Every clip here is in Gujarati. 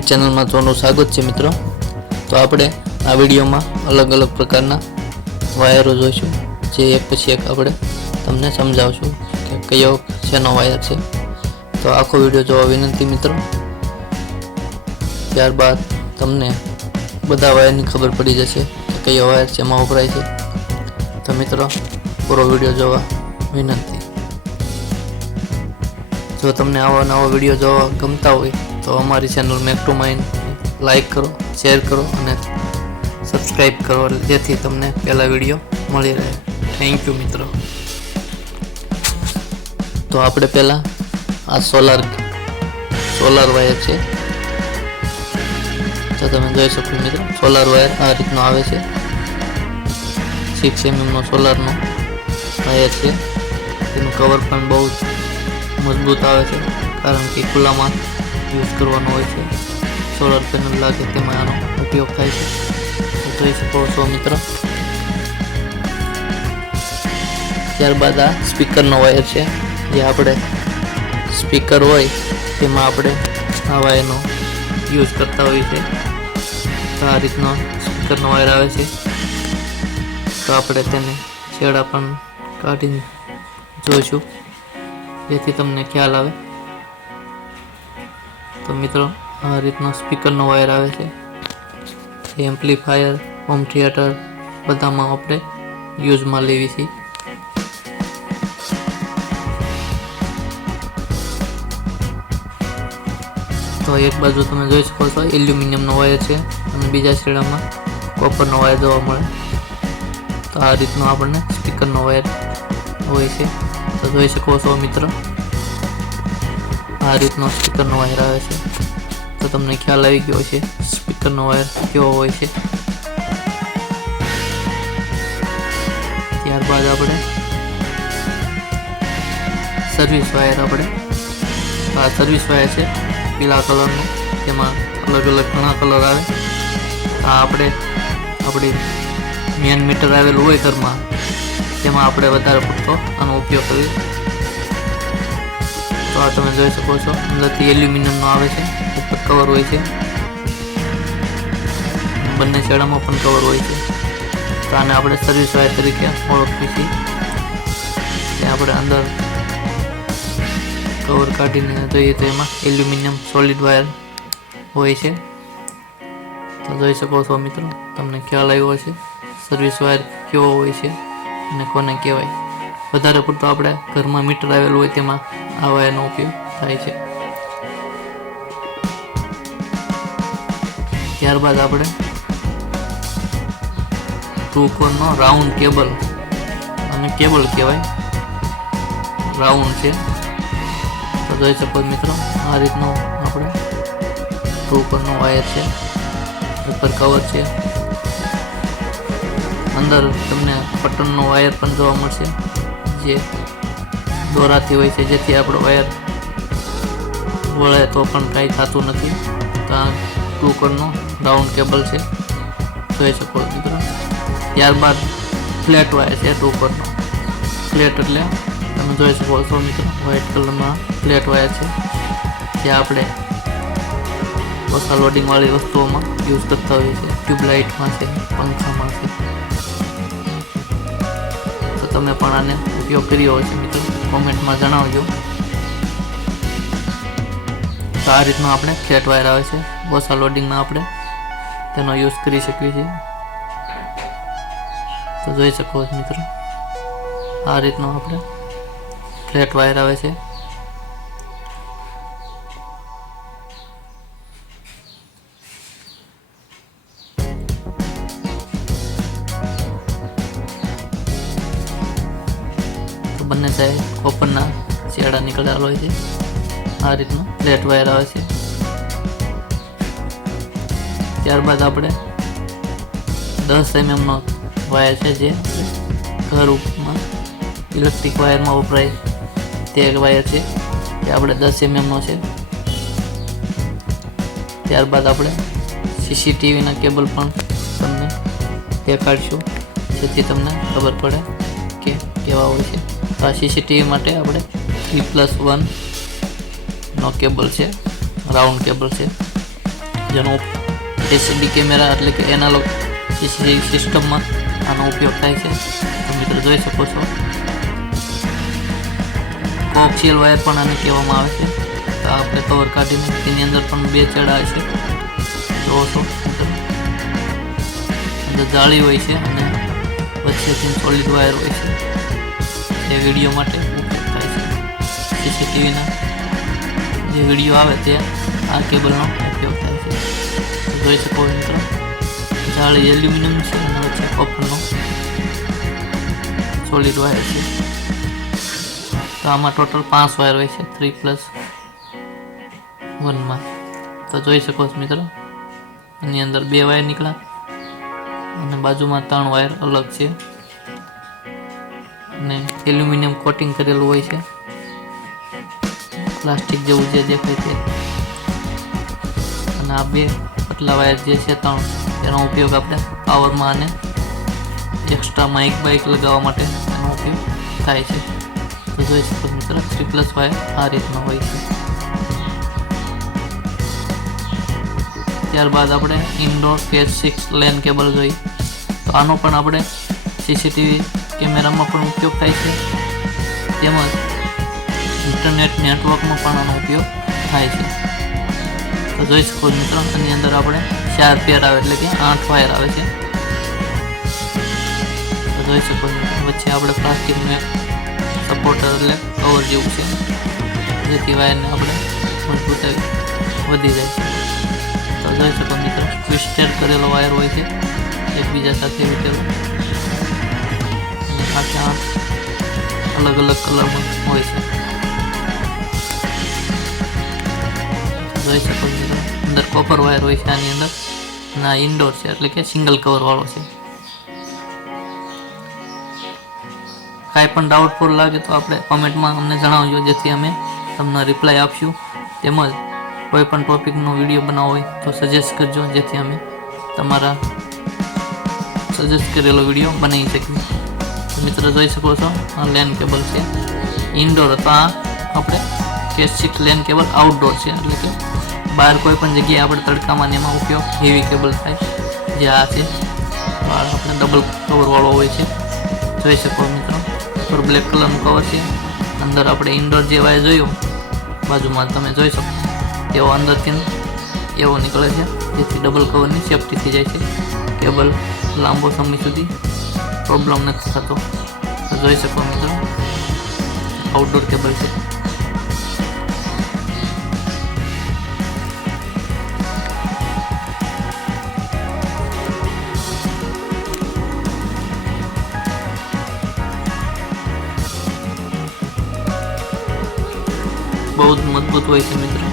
ગેમિંગ ચેનલમાં તમારું સ્વાગત છે મિત્રો. તો આપણે આ વિડીયોમાં અલગ અલગ પ્રકારના વાયરો જોઈશું. જે એક પછી એક આપણે તમને સમજાવશું કે કયો શેનો વાયર છે. તો આખો વીડિયો જોવા વિનંતી મિત્રો. ત્યારબાદ તમને બધા વાયરની ખબર પડી જશે કે કયો વાયર શેમાં વપરાય છે. તો મિત્રો, પૂરો વીડિયો જોવા વિનંતી. જો તમને આવા નવા વીડિયો જોવા ગમતા હોય તો અમારી channel make to mind like કરો શેર કરો અને સબસ્ક્રાઈબ કરો જેથી તમને પહેલા વીડિયો મળી રહે. થેન્ક યુ મિત્રો. તો આપણે પહેલાં આ સોલાર સોલાર વાયર છે. તો તમે જોઈ શકો મિત્રો સોલાર વાયર આ રીતનો આવે છે. સિક્સ એમએમનો સોલારનો વાયર છે. તેનું કવર પણ બહુ મજબૂત આવે છે, કારણ કે ખુલ્લામાં યુઝ કરવાનો હોય છે. સોલર પેનલ લાગે તેમાં આનો ઉપયોગ થાય છે. જોઈ શકો છો, મિત્ર. ત્યારબાદ આ સ્પીકરનો વાયર છે. જે આપણે સ્પીકર હોય, તેમાં આપણે આ વાયરનો યુઝ કરતા હોઈએ છીએ. તો આ રીતનો સ્પીકરનો વાયર આવે છે. તો આપણે તેને છેડા પણ કાઢીને જોઈશું. જેથી તમને ખ્યાલ આવે. તો મિત્રો, આ રીતનો સ્પીકરનો વાયર આવે છે. એમ્પ્લીફાયર, હોમ થિયેટર બધામાં આપણે યુઝમાં લેવી છીએ તો એક બાજુ તમે જોઈ શકો છો, એલ્યુમિનિયમનો વાયર છે અને બીજા છેડામાં કોપરનો વાયર જોવા મળે. તો આ રીતનો આપણને સ્પીકરનો વાયર હોય છે. તો જોઈ શકો છો મિત્રો આ રીતનો સ્પીકરનો વાયર આવે છે. તો તમને ખ્યાલ આવી ગયો છે સ્પીકરનો વાયર કેવો હોય છે. ત્યારબાદ આપણે સર્વિસ વાયર આપણે, આ સર્વિસ વાયર છે પીળા કલરનો, તેમાં અલગ અલગ ઘણા કલર આવે. આ આપણે, આપણી મેન મીટર આવેલું હોય ઘરમાં, તેમાં આપણે વધારે પડતો આનો ઉપયોગ કરીએ. આ તમે જોઈ શકો છો. અંદરથી એલ્યુમિનિયમનો આવે છે. ઉપર કવર હોય છે. બંને છેડામાં પણ કવર હોય છે. તો આને આપણે સર્વિસ વાયર તરીકે ઓળખીએ છીએ આપણે અંદર કવર કાઢીને જોઈએ તો એમાં એલ્યુમિનિયમ સોલિડ વાયર હોય છે. તો જોઈ શકો છો મિત્રો, તમને ખ્યાલ આવ્યો છે સર્વિસ વાયર કેવો હોય છે અને કોને કહેવાય. વધારે પડતો આપણે ઘરમાં મીટર આવેલું હોય તેમાં આ વાયરનો ઉપયોગ થાય છે. ત્યારબાદ આપણે ટુ કોરનો રાઉન્ડ કેબલ અને કેબલ કહેવાય. રાઉન્ડ છે. તો જોઈ શકો મિત્રો, આ રીતનો આપણે ટુ કોરનો વાયર છે. ઉપર કવર છે. અંદર તમને પટનનો વાયર પણ જોવા મળશે. જે દોરાથી હોય છે, જેથી આપણો વાયર વળે તો પણ કાંઈ થતું નથી. તો આ ટુ રાઉન્ડ કેબલ છે. જોઈ શકો મિત્રો. ત્યારબાદ ફ્લેટ વાયર છે ટુ ફ્લેટ એટલે તમે જોઈ શકો છો મિત્રો વ્હાઇટ કલરમાં ફ્લેટ વાયર છે. જે આપણે ઓછા લોડિંગવાળી વસ્તુઓમાં યુઝ કરતા હોઈએ છીએ. ટ્યુબલાઇટમાં છે, પંખામાં છે. તમે પણ આને ઉપયોગ કર્યો હશે મિત્રો. કોમેન્ટમાં જણાવજો. તો આ રીતનો આપણે ફ્લેટ વાયર આવે છે. ઓછા લોડિંગમાં આપણે તેનો યુઝ કરી શકીએ છીએ. તો જોઈ શકો છો મિત્રો. આ રીતનો આપણે ફ્લેટ વાયર આવે છે. તો કોપરના શેડા નીકળેલા હોય છે. આ રીતનું ફ્લેટ વાયર આવે છે. ત્યારબાદ આપણે દસ એમએમનો વાયર છે જે ઘરમાં ઇલેક્ટ્રિક વાયરમાં વપરાય. તે વાયર છે. જે આપણે દસ એમએમનો છે. ત્યારબાદ આપણે સીસીટીવીના કેબલ પણ તમને દેખાડશું. જેથી તમને ખબર પડે કે કેવા હોય છે. તો આ સીસીટીવી માટે આપણે થ્રી પ્લસ વનનો કેબલ છે રાઉન્ડ કેબલ છે. જેનો એસીડી કેમેરા એટલે કે એનાલોગ સીસીટીવી સિસ્ટમમાં આનો ઉપયોગ થાય છે. તો મિત્રો જોઈ શકો છો. કોક્સિયલ વાયર પણ આને કહેવામાં આવે છે. આપણે કવર કાઢીને તેની અંદર પણ બે ચડા છે જોવો છો. જાળી હોય છે અને વચ્ચે સોલિડ વાયર હોય છે. એ વીડિયો માટે ઉપયોગ થાય છે. સીસીટીવીના જે વીડિયો આવે તે આ કેબલનો ઉપયોગ થાય છે. જોઈ શકો મિત્રો, જાળી એલ્યુમિનિયમ છે અને વચ્ચે કોપરનો સોલિડ વાયર છે. તો આમાં ટોટલ પાંચ વાયર હોય છે થ્રી પ્લસ વનમાં તો જોઈ શકો છો મિત્રો, એની અંદર બે વાયર નીકળ્યા અને બાજુમાં ત્રણ વાયર અલગ છે. અને એલ્યુમિનિયમ કોટિંગ કરેલું હોય છે. પ્લાસ્ટિક જેવું જે દેખાય છે. અને આ બે પતલા વાયર જે છે ત્રણ તેનો ઉપયોગ આપણે પાવરમાં અને એક્સ્ટ્રા માઇક બાઇક લગાવવા માટે એનો ઉપયોગ થાય છે. તો જોઈ શકો મિત્ર થ્રી પ્લસ વાયર આ રીતનો હોય છે. ત્યારબાદ આપણે indoor case six LAN cable જોઈ તો આનો પણ આપણે સીસીટીવી કેમેરામાં પણ ઉપયોગ થાય છે. તેમજ ઇન્ટરનેટ નેટવર્કમાં પણ આનો ઉપયોગ થાય છે. તો જોઈ શકો મિત્રો એની અંદર આપણે ચાર પેર આવે એટલે કે આઠ વાયર આવે છે. તો જોઈ શકો વચ્ચે આપણે પ્લાસ્ટિકનું એક સપોર્ટર એટલે કવર જેવું છે. જેથી વાયરને આપણે મજબૂતાઈ વધી જાય છે. તો જોઈ શકો મિત્રો ટ્વિસ્ટેડ કરેલો વાયર હોય છે. એકબીજા સાથે વીટેલો અને ત્યાં અલગ અલગ કલરમાં હોય છે. જોઈ શકો છો અંદર કોપર વાયર હોય છે આની અંદર. અને આ ઇન્ડોર છે, એટલે કે સિંગલ કવર વાળો છે. કાંઈ પણ ડાઉટફુલ લાગે તો આપણે કોમેન્ટમાં અમને જણાવજો, જેથી અમે તમને રિપ્લાય આપશું. તેમજ કોઈ પણ ટોપિકનો વીડિયો બનાવવો હોય તો સજેસ્ટ કરજો, જેથી અમે તમારા સજેસ્ટ કરેલો વીડિયો બનાવી શકીએ. મિત્રો જોઈ શકો છો. લેન કેબલ છે. ઇન્ડોર તો આ આપણે. કે સિક્સ લેન કેબલ આઉટડોર છે. એટલે કે બહાર કોઈ પણ જગ્યાએ આપણે તડકામાં એમાં ઉપયોગ હેવી કેબલ થાય. જે આ છે. બહાર આપણે ડબલ કવરવાળો હોય છે. જોઈ શકો મિત્રો. ઉપર બ્લેક કલરનું કવર છે. અંદર આપણે ઇન્ડોર જે વાય જોયું, બાજુમાં તમે જોઈ શકો તેવો અંદરથી એવો નીકળે છે. જેથી ડબલ કવરની સેફટી થઈ જાય છે. કેબલ લાંબો સમય સુધી પ્રોબ્લેમ નથી થતો. જોઈ શકો મિત્રો. આઉટડોર કેબલ છે. બહુ જ મજબૂત હોય છે મિત્રો.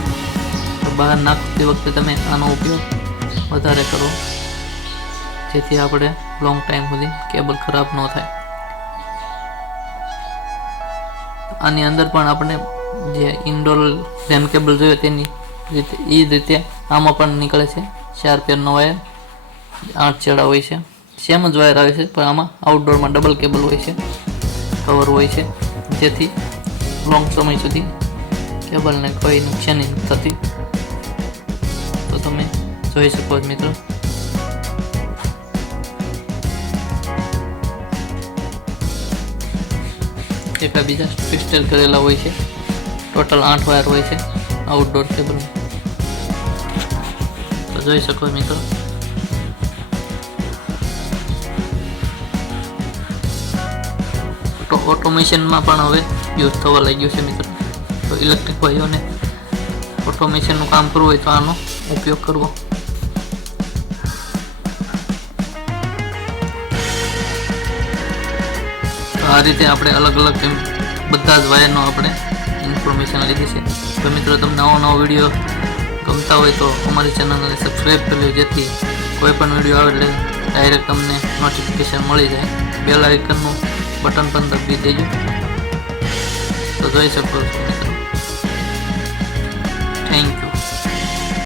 બહાર નાખતી વખતે તમે આનો ઉપયોગ વધારે કરો. જેથી આપણે લોંગ ટાઈમ સુધી કેબલ ખરાબ ન થાય. આની અંદર પણ આપણે જે ઇન્ડોર લેન કેબલ જોઈએ તેની રીતે એ જ રીતે આમાં પણ નીકળે છે. ચાર પેરનો વાયર આઠ ચેડા હોય છે. સેમ જ વાયર આવે છે, પણ આમાં આઉટડોરમાં ડબલ કેબલ હોય છે. કવર હોય છે. જેથી લોંગ સમય સુધી કેબલને કોઈ નુકસાની થતી. તો તમે જોઈ શકો છો મિત્રો. એકાબીજા ફિક્સ્ટર કરેલા હોય છે. ટોટલ આઠ વાયર હોય છે. આઉટડોર કેબલ તો જોઈ શકો મિત્રો. તો ઓટોમેશનમાં પણ હવે યુઝ થવા લાગ્યું છે મિત્રો. તો ઇલેક્ટ્રિક ભાઈઓને ઓટોમેશનનું કામ કરવું હોય તો આનો ઉપયોગ કરવો. આ રીતે આપણે અલગ અલગ એમ બધા જ વાયરનો આપણે ઇન્ફોર્મેશન લીધી છે. તો મિત્રો, તમને નવો નવો વીડિયો ગમતા હોય તો અમારી ચેનલને સબસ્ક્રાઈબ કરી લો, જેથી કોઈ પણ વીડિયો આવે એટલે ડાયરેક્ટ તમને નોટિફિકેશન મળી જાય. બેલ આઇકનનું બટન પણ દબાવી દેજો. તો જોઈ શકો છો મિત્રો. Thank you